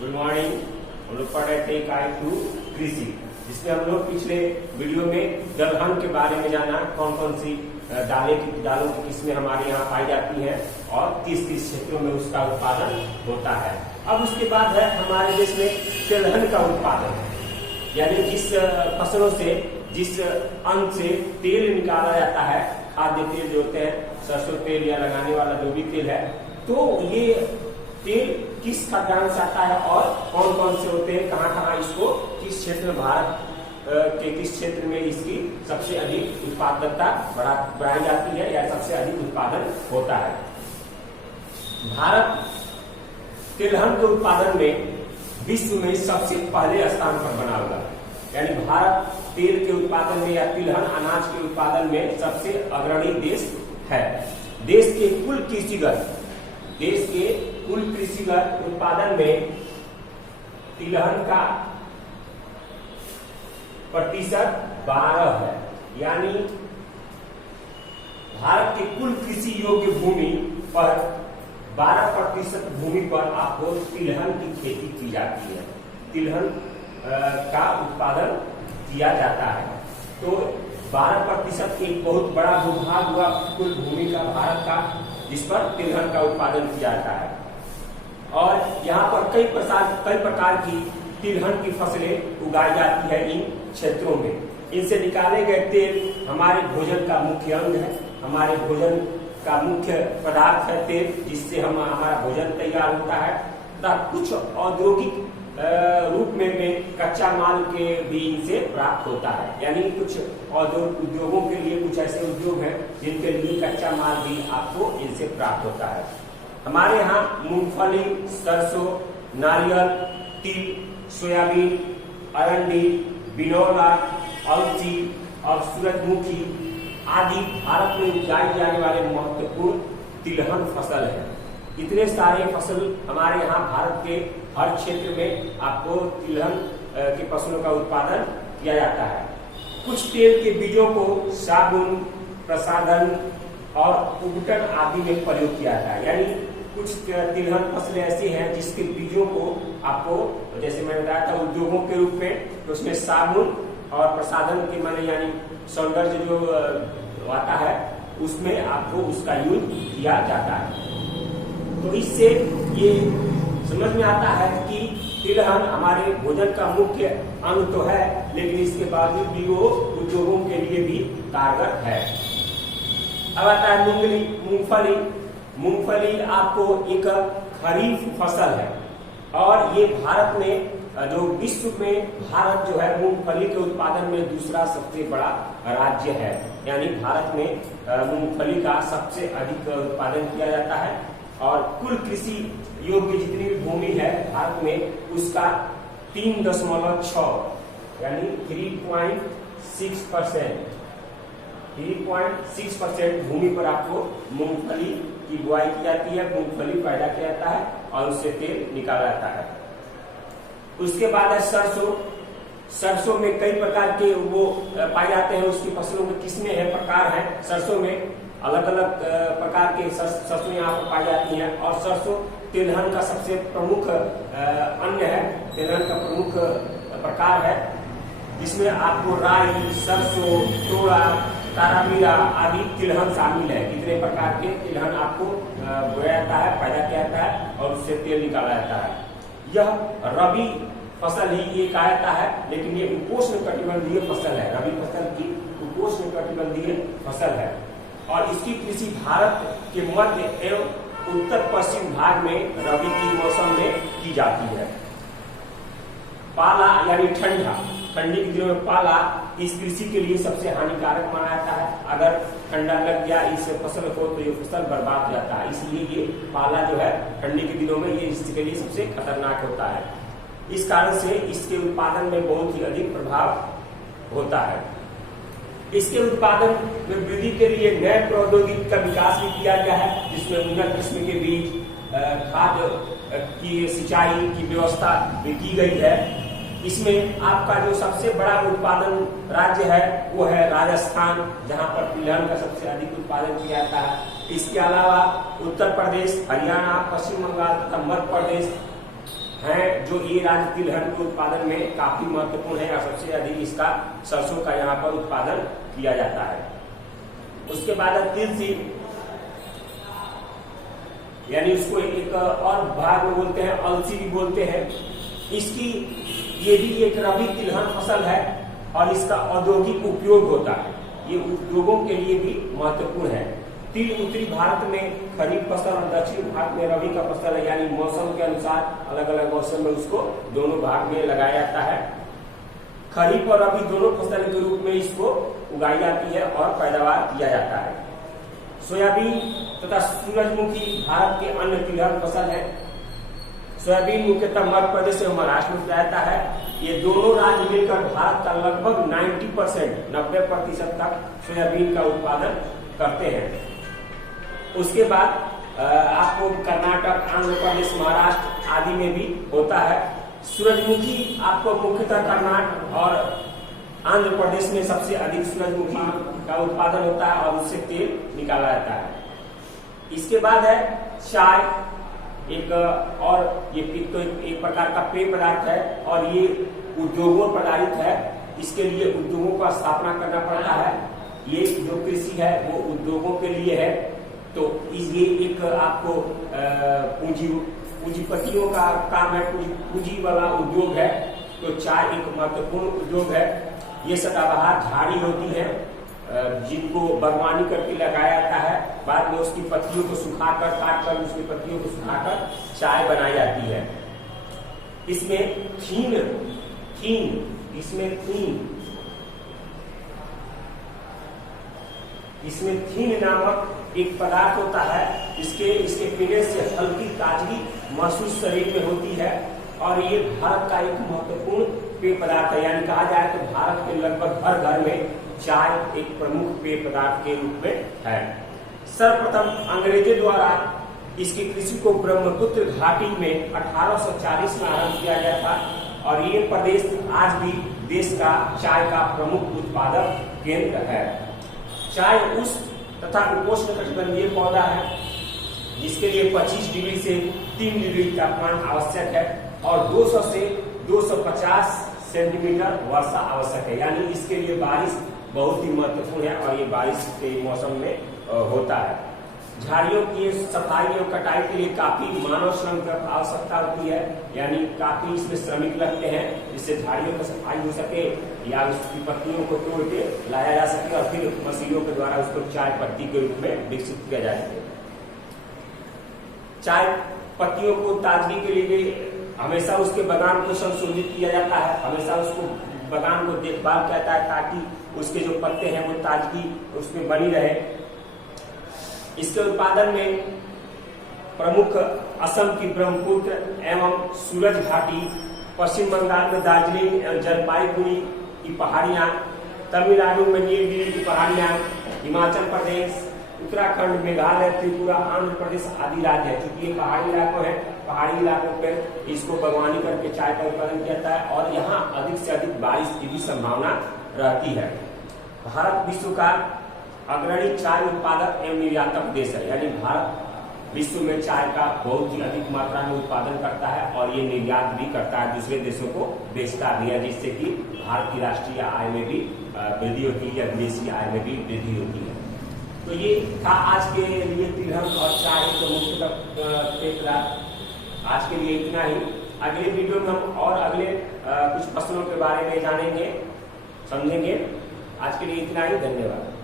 Good morning. हम लोग पढ़ रहे थे इकाई 2 कृषि, जिसमें हम लोग पिछले वीडियो में दलहन के बारे में जाना, कौन कौन सी दालों की किस्में हमारे यहाँ पाई जाती हैं और किस किस क्षेत्रों में उसका उत्पादन होता है। अब उसके बाद है हमारे देश में तिलहन का उत्पादन, यानी जिस फसलों से जिस अन्न से तेल निकाला जाता है, खाद्य तेल जो होते हैं, सरसों तेल या लगाने वाला जो भी तेल है, तो ये तेल किस खाद्यान्न से आता है और कौन कौन से होते हैं, कहाँ कहाँ इसको किस क्षेत्र में, भारत के किस क्षेत्र में इसकी सबसे अधिक उत्पादकता बढ़ाई जाती है या सबसे अधिक उत्पादन होता है। भारत तिलहन के उत्पादन में विश्व में सबसे पहले स्थान पर बना हुआ है, यानी भारत तेल के उत्पादन में या तिलहन अनाज के उत्पादन में सबसे अग्रणी देश है। देश के कुल कृषिगत उत्पादन में तिलहन का प्रतिशत 12 है, यानी भारत के कुल कृषि योग्य भूमि पर 12% भूमि पर आपको तिलहन की खेती की जाती है, तिलहन का उत्पादन किया जाता है। तो 12% एक बहुत बड़ा भूभाग हुआ कुल भूमि का भारत का, जिस पर तिलहन का उत्पादन किया जाता है। और यहाँ पर कई प्रकार की तिलहन की फसलें उगाई जाती है इन क्षेत्रों में। इनसे निकाले गए तेल हमारे भोजन का मुख्य अंग है, हमारे भोजन का मुख्य पदार्थ है तेल, जिससे हमारा भोजन तैयार होता है। तथा कुछ औद्योगिक रूप में कच्चा माल के भी इनसे प्राप्त होता है, यानी कुछ उद्योगों के लिए कुछ ऐसे उद्योग हैं जिनके लिए कच्चा माल भी आपको इनसे प्राप्त होता है। हमारे यहाँ मूंगफली, सरसों, नारियल, तिल, सोयाबीन, अरंडी, बिनौला, अलसी और सूरजमुखी आदि भारत में उगाई जाने वाले महत्वपूर्ण तिलहन फसल है। इतने सारे फसल हमारे यहाँ भारत के हर क्षेत्र में आपको तिलहन के फसलों का उत्पादन किया जाता है। कुछ तेल के बीजों को साबुन, प्रसाधन और उबटन आदि में प्रयोग किया जाता है, यानी कुछ तिलहन फसलें ऐसी हैं जिसके बीजों को आपको, जैसे मैंने बताया था, उद्योगों के रूप में, तो उसमें साबुन और प्रसाधन के माने यानी सौंदर्य जो आता है उसमें आपको उसका यूज किया जाता है। तो इससे ये समझ में आता है कि तिलहन हमारे भोजन का मुख्य अंग तो है, लेकिन इसके बावजूद भी वो उद्योगों के लिए भी कारगर है। अब आता है मूंगफली आपको एक खरीफ फसल है, और ये भारत में जो विश्व में भारत जो है मूंगफली के उत्पादन में दूसरा सबसे बड़ा राज्य है, यानी भारत में मूंगफली का सबसे अधिक उत्पादन किया जाता है। और कुल कृषि योग्य जितनी भी भूमि है भारत में, उसका 3.6 यानी 3.6% भूमि पर आपको मूंगफली की बुआई की जाती है, मूंगफली पैदा किया जाता है और उससे तेल निकाला जाता है। उसके बाद है सरसों में कई प्रकार के वो पाए जाते हैं, उसकी फसलों में किस्में हैं, प्रकार हैं। सरसों में अलग अलग प्रकार के सरसों यहाँ पर पाई जाती हैं, और सरसों तिलहन का सबसे प्रमुख अन्य है, तिलहन का प्रमुख प्रकार है, जिसमें आपको राई, सरसों, तोड़ा, तारामीरा आदि तिलहन शामिल है। कितने प्रकार के तिलहन आपको बोया जाता है, पैदा किया जाता है और उससे तेल निकाला जाता है। यह रबी फसल ही ये कहा जाता है, लेकिन ये उपोष्ण कटिबंधीय फसल है। रबी फसल की उपोष्ण कटिबंधीय फसल है, और इसकी कृषि भारत के मध्य एवं उत्तर पश्चिम भाग में रबी की मौसम में की जाती है। पाला यानी ठंडी के दिनों में पाला इस कृषि के लिए सबसे हानिकारक माना जाता है। अगर ठंडा लग गया इस फसल को तो ये फसल बर्बाद हो जाता है, इसलिए ये पाला जो है ठंडी के दिनों में ये इसके लिए सबसे खतरनाक होता है। इस कारण से इसके उत्पादन में बहुत ही अधिक प्रभाव होता है। इसके उत्पादन में वृद्धि के लिए नए प्रौद्योगिकी का विकास भी किया गया है, जिसमें उन्नत किस्म के बीज, खाद की सिंचाई की व्यवस्था भी की गई है। इसमें आपका जो सबसे बड़ा उत्पादन राज्य है वो है राजस्थान, जहां पर तिलहन का सबसे अधिक उत्पादन किया जाता है। इसके अलावा उत्तर प्रदेश, हरियाणा, पश्चिम बंगाल तथा मध्य प्रदेश हैं जो ये राज्य तिलहन के उत्पादन में काफी महत्वपूर्ण है और सबसे अधिक इसका सरसों का यहाँ पर उत्पादन किया जाता है। उसके बाद है तिलसी, यानी उसको एक और भाग में बोलते हैं अलसी भी बोलते हैं। इसकी ये भी एक रबी तिलहन फसल है और इसका औद्योगिक उपयोग होता है, ये उद्योगों के लिए भी महत्वपूर्ण है। तिल उत्तरी भारत में खरीफ फसल और दक्षिण भारत में रबी का फसल है, यानी मौसम के अनुसार अलग अलग मौसम में उसको दोनों भाग में लगाया जाता है। खरीफ और रबी दोनों फसल के रूप में इसको उगाई जाती है और पैदावार किया जाता है। सोयाबीन तथा सूरजमुखी भारत के अन्य तिलहन फसल है। सोयाबीन मुख्यतः मध्य प्रदेश और महाराष्ट्र में उगाया जाता है। ये दोनों राज्य मिलकर भारत का लगभग 90% तक सोयाबीन का उत्पादन करते हैं। उसके बाद आपको कर्नाटक, आंध्र प्रदेश, महाराष्ट्र आदि में भी होता है। सूरजमुखी आपको मुख्यतः कर्नाटक और आंध्र प्रदेश में सबसे अधिक सूरजमुखी का उत्पादन होता है और उससे तेल निकाला जाता है। इसके बाद है चाय, एक और ये तो एक प्रकार का पेय पदार्थ है और ये उद्योगों पर आधारित है। इसके लिए उद्योगों का स्थापना करना पड़ता है। ये जो कृषि है वो उद्योगों के लिए है, तो ये एक आपको पूंजीपतियों का काम है, पूंजी वाला उद्योग है। तो चाय एक महत्वपूर्ण उद्योग है। ये सदाबहार झाड़ी होती है जिनको बागवानी करके लगाया जाता है। बाद में उसकी पत्तियों को सुखाकर, काटकर उसकी पत्तियों को सुखाकर चाय बनाई जाती है। इसमें थीन नामक एक पदार्थ होता है। इसके पीने से हल्की ताजगी महसूस शरीर में होती है और ये भारत का एक महत्वपूर्ण पेय पदार्थ है। यानी कहा जाए तो भारत के लगभग हर घर में चाय एक प्रमुख पेय पदार्थ के रूप में है। सर्वप्रथम अंग्रेजों द्वारा इसकी कृषि को ब्रह्मपुत्र घाटी में 1840 में आरंभ किया गया था और ये प्रदेश आज भी देश का चाय का प्रमुख उत्पादक केंद्र है। चाय उष्ण तथा उपोष्णकटिबंधीय पौधा है जिसके लिए 25 डिग्री से 3 डिग्री तापमान आवश्यक है और 200 से 250 सेंटीमीटर वर्षा आवश्यक है। यानी इसके लिए बारिश बहुत ही महत्वपूर्ण है और ये बारिश के मौसम में होता है। झाड़ियों की सफाई और कटाई के लिए काफी मानव श्रम की आवश्यकता होती है, यानी काफी इसमें श्रमिक लगते हैं जिससे झाड़ियों की सफाई हो सके या उसकी पत्तियों को तोड़ के लाया जा सके और फिर मशीनों के द्वारा उसको चाय पत्ती के रूप में विकसित किया जा सके। चाय पत्तियों को ताजगी के लिए हमेशा उसके बगान को संशोधित किया जाता है, हमेशा उसको बगान को देखभाल किया जाता है ताकि उसके जो पत्ते हैं वो ताजगी उसमें बनी रहे। इसके उत्पादन में प्रमुख असम की ब्रह्मपुत्र एवं सूरज घाटी, पश्चिम बंगाल में दार्जिलिंग एवं जलपाईगुड़ी की पहाड़ियां, तमिलनाडु में नीलगिरी की पहाड़ियां, हिमाचल प्रदेश, उत्तराखंड, मेघालय, त्रिपुरा, आंध्र प्रदेश आदि राज्य है। चूंकि ये पहाड़ी इलाकों है, पहाड़ी इलाकों पर इसको बागवानी करके चाय का उत्पादन किया जाता है और यहाँ अधिक से अधिक बारिश की भी संभावना रहती है। भारत विश्व का अग्रणी चाय उत्पादक एवं निर्यातक देश है, यानी भारत विश्व में चाय का बहुत ही अधिक मात्रा में उत्पादन करता है और ये निर्यात भी करता है, दूसरे देशों को बेचता भी है, जिससे कि भारत की राष्ट्रीय आय में भी वृद्धि होती है, विदेशी आय में भी वृद्धि होती है। तो ये था आज के लिए तिलहन और चाय के मुख्य। आज के लिए इतना ही। अगले वीडियो में हम और अगले कुछ फसलों के बारे में जानेंगे, समझेंगे। आज के लिए इतना ही। धन्यवाद।